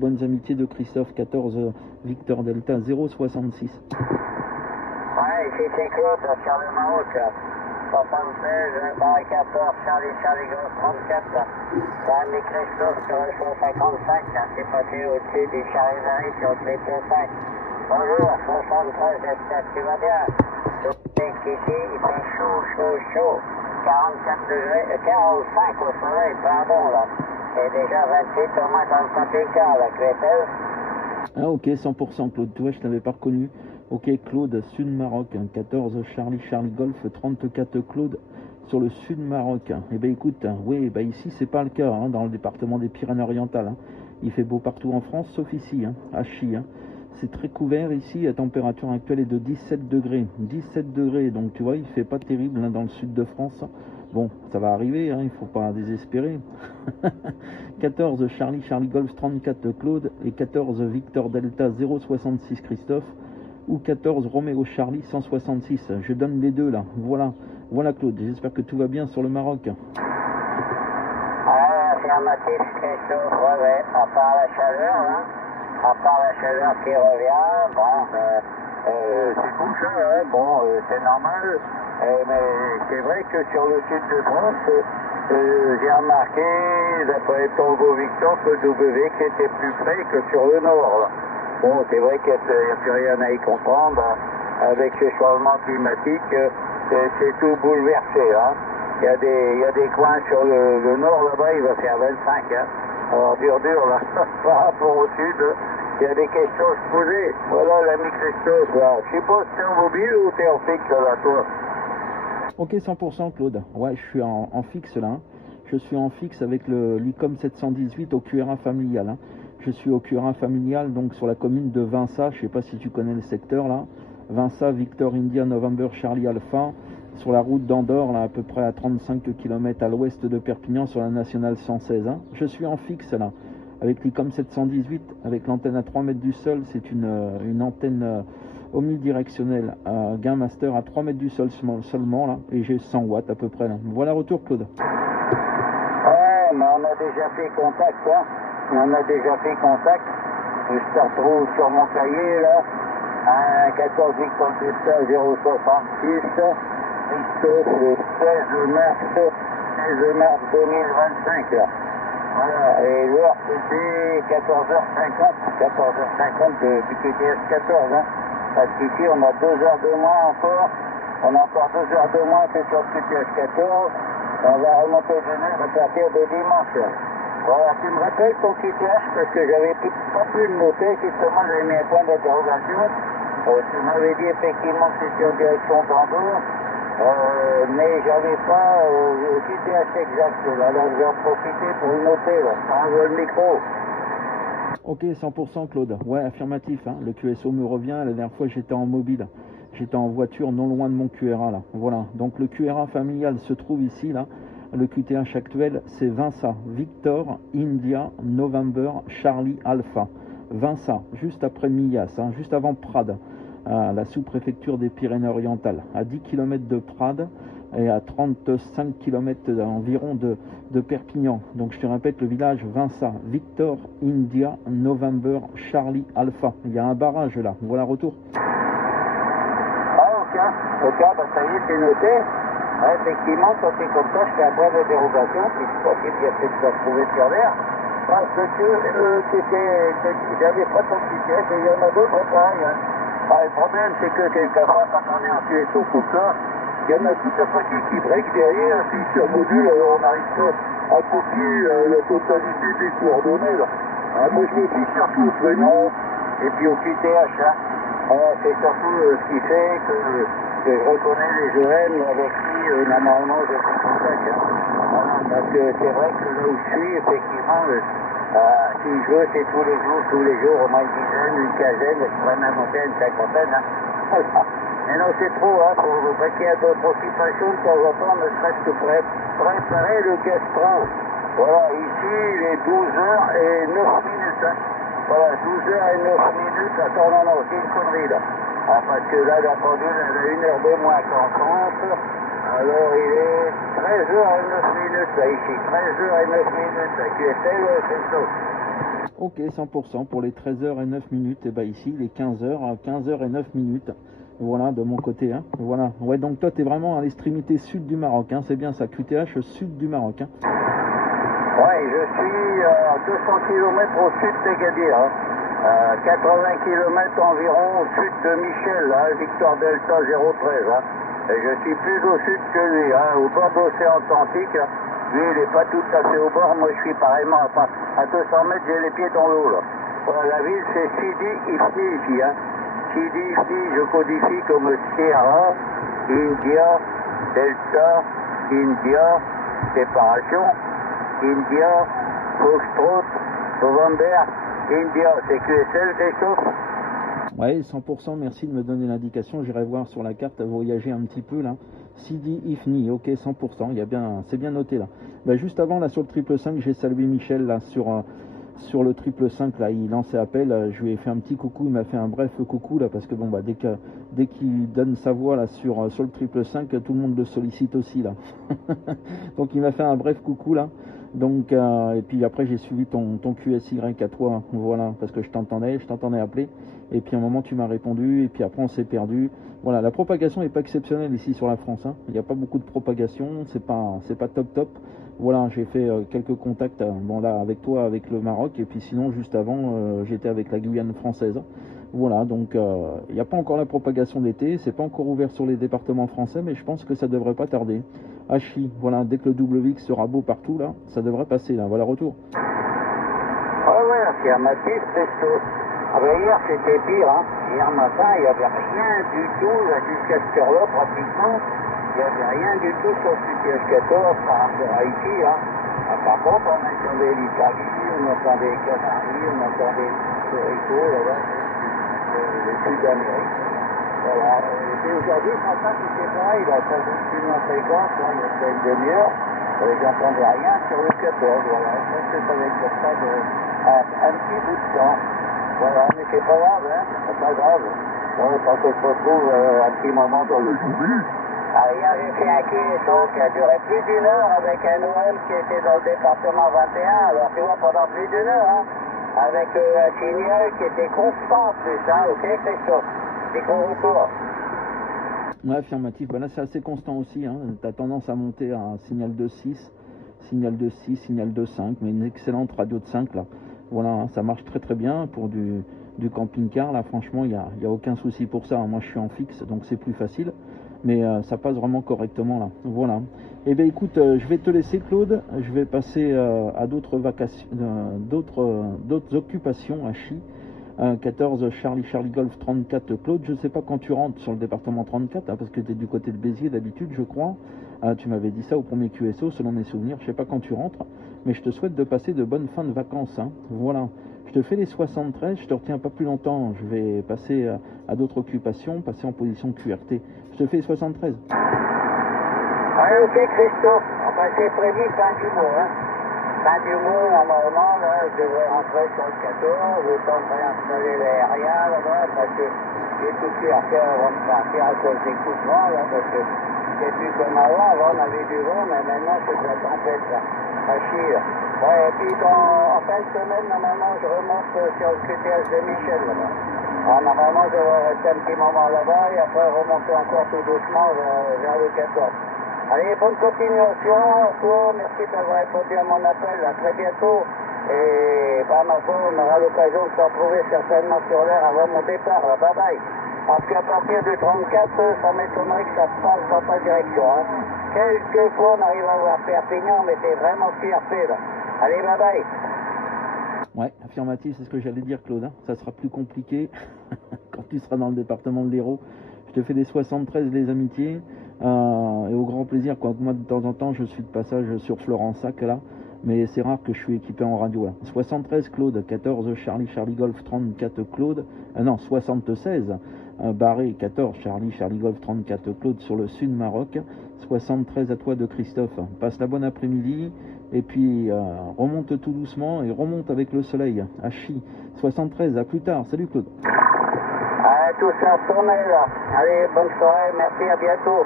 Bonnes amitiés de Christophe, 14 Victor Delta 066. Ouais, ici c'est Claude, sur le Maroc. 76, barre 14, Charlie Golf 34. Dans les Christophe sur le fond 55, c'est passé au-dessus du Charivari sur le métro 5. Bonjour, 73, j'espère que tu vas bien. Ici, il fait chaud. 44 degrés, 45 au soleil, pardon là. Et déjà 28 au moins dans le Saint-Pécard, la Créteil. Ah ok, 100% Claude, tu vois, je t'avais pas reconnu. Ok Claude, Sud Maroc, 14 Charlie Golf, 34 Claude sur le Sud Maroc. Eh ben écoute, oui, bah ici c'est pas le cas, dans le département des Pyrénées-Orientales. Il fait beau partout en France, sauf ici, à Chi. C'est très couvert ici, la température actuelle est de 17 degrés. 17 degrés, donc tu vois, il fait pas terrible dans le sud de France. Bon, ça va arriver, il faut pas désespérer. 14 Charlie Golf 34 Claude et 14 Victor Delta 066 Christophe ou 14 Roméo Charlie 166. Je donne les deux là. Voilà Claude, j'espère que tout va bien sur le Maroc. Affirmatif Christophe, ouais, à part la chaleur, qui revient, bon, c'est tout ça, c'est normal, mais c'est vrai que sur le sud de France, j'ai remarqué, d'après Tango Victor, que W qui était plus près que sur le nord, là. Bon, c'est vrai qu'il n'y a plus rien à y comprendre, avec ce changement climatique, c'est tout bouleversé, Il y a des coins sur le nord, là-bas, il va faire 25, Alors, dur, là, par rapport au sud, il y a des questions à se poser. Voilà, l'ami Christophe, là. Je sais pas si t'es en mobile ou t'es en fixe, là, toi. Ok, 100% Claude. Ouais, je suis en fixe là. Je suis en fixe avec l'ICOM 718 au QRA familial. Je suis au QRA familial, donc sur la commune de Vinça. Je sais pas si tu connais le secteur là. Vinça, Victor India, November, Charlie Alpha. Sur la route d'Andorre, là, à peu près à 35 km à l'ouest de Perpignan, sur la nationale 116. Je suis en fixe là, avec l'ICOM 718, avec l'antenne à 3 mètres du sol. C'est une antenne omnidirectionnelle à gain master à 3 mètres du sol seulement là, et j'ai 100 watts à peu près là. Voilà, retour Claude. Ouais, mais on a déjà fait contact, Je te retrouve sur mon cahier là, 14 Victor Delta 066. Christophe, le 16 mars 2025, là. Voilà, et l'heure c'était 14h50 du QTS 14, Parce qu'ici on a 2 heures de moins encore, on a encore 2 heures de moins que sur le QTS 14, on va remonter d'une heure à partir de dimanche, là. Voilà, tu me rappelles ton QTS parce que j'avais pas pu le noter, justement j'avais mis un point d'interrogation. Tu m'avais dit effectivement que c'était en direction d'Andorre. Mais j'avais pas le QTH exact, alors je vais en profiter pour le noter, là, sans le micro. Ok, 100% Claude. Ouais, affirmatif, le QSO me revient. La dernière fois j'étais en mobile, j'étais en voiture non loin de mon QRA là. Voilà, donc le QRA familial se trouve ici là. Le QTH actuel c'est Vinça, Victor, India, November, Charlie, Alpha. Vinça, juste après Millas, juste avant Prades, à la sous-préfecture des Pyrénées-Orientales, à 10 km de Prades et à 35 km environ de Perpignan. Donc je te répète, le village Vinça, Victor, India, November, Charlie, Alpha. Il y a un barrage là, voilà, retour. Ok, bah ça y est, c'est noté. Ouais, effectivement, quand c'est comme ça, je fais un point de dérogation, si c'est possible, il y a peut-être pas trouvé sur l'air. Parce que j'avais pas ton QTH et il y en a d'autres pareils. Le problème, c'est que quelquefois, quand on est en QSO comme ça, il y en a tout un paquet qui break derrière, puis sur module, on n'arrive pas à copier la totalité des coordonnées, là. Moi, je me fie surtout au prénom, et puis au QTH, c'est surtout ce qui fait que je reconnais les OM avec qui, normalement, je suis en contact. Voilà, parce que c'est vrai que là où je suis, effectivement, si je veux, c'est tous les jours, au moins une dizaine, une quinzaine, je pourrais même monter à une cinquantaine. Voilà. Mais non, c'est trop, faut pas qu'il y ait d'autres occupations de temps en temps, ne serait-ce que pour préparer le gastro. Voilà, ici, il est 12h et 9 minutes. Voilà, 12h et 9 minutes. Attends, non, c'est une connerie, là. Parce que là, la pendule, elle a 1 heure de moins qu'en France. Alors, il est 13h et 9 minutes, là, ici. 13h et 9 minutes, là, qui est tel, c'est ça. Ok, 100% pour les 13h09. Et bah ici, les 15h09. Voilà, de mon côté. Hein. Voilà. Ouais, donc toi, tu es vraiment à l'extrémité sud du Maroc. Hein. C'est bien ça, QTH sud du Maroc. Hein. Ouais, je suis à 200 km au sud d'Agadir. Hein. 80 km environ au sud de Michel, hein, Victor Delta 013. Hein. Et je suis plus au sud que lui, hein, au bord de l'océan Atlantique. Hein. Lui, il n'est pas tout à fait au bord. Moi, je suis pareillement à 200 mètres, j'ai les pieds dans l'eau. Là. Voilà, la ville, c'est Sidi Ifni ici. Hein. Sidi Ifni, je codifie comme Sierra, India, Delta, India, séparation, India, Foxtrot, November, India, c'est QSL, Christophe? Ouais, 100%, merci de me donner l'indication. J'irai voir sur la carte, voyager un petit peu là. Sidi Ifni, ok, 100%, c'est bien noté là. Bah, juste avant, là, sur le 555, j'ai salué Michel là, sur le 555, là, il lançait appel. Je lui ai fait un petit coucou, il m'a fait un bref coucou là, parce que bon, bah, dès qu'il donne sa voix là sur le 555, tout le monde le sollicite aussi là. Donc il m'a fait un bref coucou là. Donc, et puis après, j'ai suivi ton QSY à toi, voilà, parce que je t'entendais appeler. Et puis à un moment, tu m'as répondu, et puis après, on s'est perdu. Voilà, la propagation n'est pas exceptionnelle ici sur la France. Hein. Il n'y a pas beaucoup de propagation, c'est pas top. Voilà, j'ai fait quelques contacts, bon là, avec toi, avec le Maroc, et puis sinon, juste avant, j'étais avec la Guyane française. Voilà, donc il n'y a pas encore la propagation d'été, c'est pas encore ouvert sur les départements français, mais je pense que ça devrait pas tarder. Hachi, voilà, dès que le WX sera beau partout, là, ça devrait passer, là, voilà, retour. Ouais, affirmatif, c'est tout. Ah ben hier, c'était pire, hein. Hier matin, il n'y avait rien du tout, là, jusqu'à cette heure-là, pratiquement, il n'y avait rien du tout sur le QTH14 par rapport à ici, hein. Ah, par contre, on entendait l'Italie, on entendait les Canaries, on entendait le Rico, là-bas, le sud d'Amérique. Voilà. Et puis aujourd'hui, ce matin, c'était pareil, là, ça joue plus en fréquence, là, il y a une demi-heure, j'entendais rien sur le 14, voilà. Je pense que ça va être comme ça un petit bout de temps. Voilà, mais c'est pas grave, hein, c'est pas grave. Bon, quand on se retrouve un petit moment dans le journée. Ah, hier, j'ai fait un QSO qui a duré plus d'une heure avec un OM qui était dans le département 21, alors tu vois, pendant plus d'une heure, hein, avec un signal qui était constant, plus ça, ok, Christophe? C'est qu'on retourne. Ouais, affirmatif, bah là c'est assez constant aussi, hein. Tu as tendance à monter à un signal de 6, signal de 6, signal de 5, mais une excellente radio de 5 là. Voilà, hein, ça marche très bien pour du camping-car, là franchement il n'y a aucun souci pour ça. Moi je suis en fixe donc c'est plus facile, mais ça passe vraiment correctement là. Voilà. Eh bien écoute, je vais te laisser Claude, je vais passer à d'autres vacations, d'autres occupations à Chi. 14 Charlie Golf 34 Claude, je ne sais pas quand tu rentres sur le département 34, hein, parce que tu es du côté de Béziers d'habitude je crois, tu m'avais dit ça au premier QSO selon mes souvenirs, je ne sais pas quand tu rentres, mais je te souhaite de passer de bonnes fins de vacances, hein. Voilà, je te fais les 73, je te retiens pas plus longtemps, je vais passer à d'autres occupations, passer en position QRT, je te fais les 73. Allez, ok Christophe, enfin c'est prévu fin du mois, hein. Fin du mois, normalement, là, je devrais rentrer sur le 14, le temps de réinstaller l'aérien, là-bas, parce que j'ai tout fait à faire avant de partir à cause des coups de vent, là, parce que c'est plus comme avant on avait du vent, mais maintenant c'est de la tempête, là, à chier. Ouais, et puis en fin de semaine, normalement, je remonte sur le QTH de Michel, là-bas. Alors, normalement, je vais rester un petit moment là-bas, et après remonter encore tout doucement vers le 14. Allez, bonne continuation, toi, merci d'avoir répondu à mon appel, à très bientôt. Et par ma foi, on aura l'occasion de se retrouver certainement sur l'air avant mon départ, là. Bye bye. Parce qu'à partir du 34, ça m'étonnerait que ça passe dans ta direction. Hein. Quelquefois, on arrive à voir Perpignan, mais t'es vraiment QRP, là. Allez, bye bye. Ouais, affirmatif, c'est ce que j'allais dire Claude, hein. Ça sera plus compliqué quand tu seras dans le département de l'Hérault. Je te fais des 73 les amitiés. Et au grand plaisir, quoi. Moi de temps en temps je suis de passage sur Florensac là, mais c'est rare que je suis équipé en radio là. 73 Claude, 14 Charlie Golf 34 Claude, non 76 Barré 14 Charlie Golf 34 Claude sur le sud Maroc, 73 à toi de Christophe. Passe la bonne après-midi et puis remonte tout doucement et remonte avec le soleil à Chi. 73 à plus tard, salut Claude. Tout ça tourne là. Allez, bonne soirée, merci, à bientôt.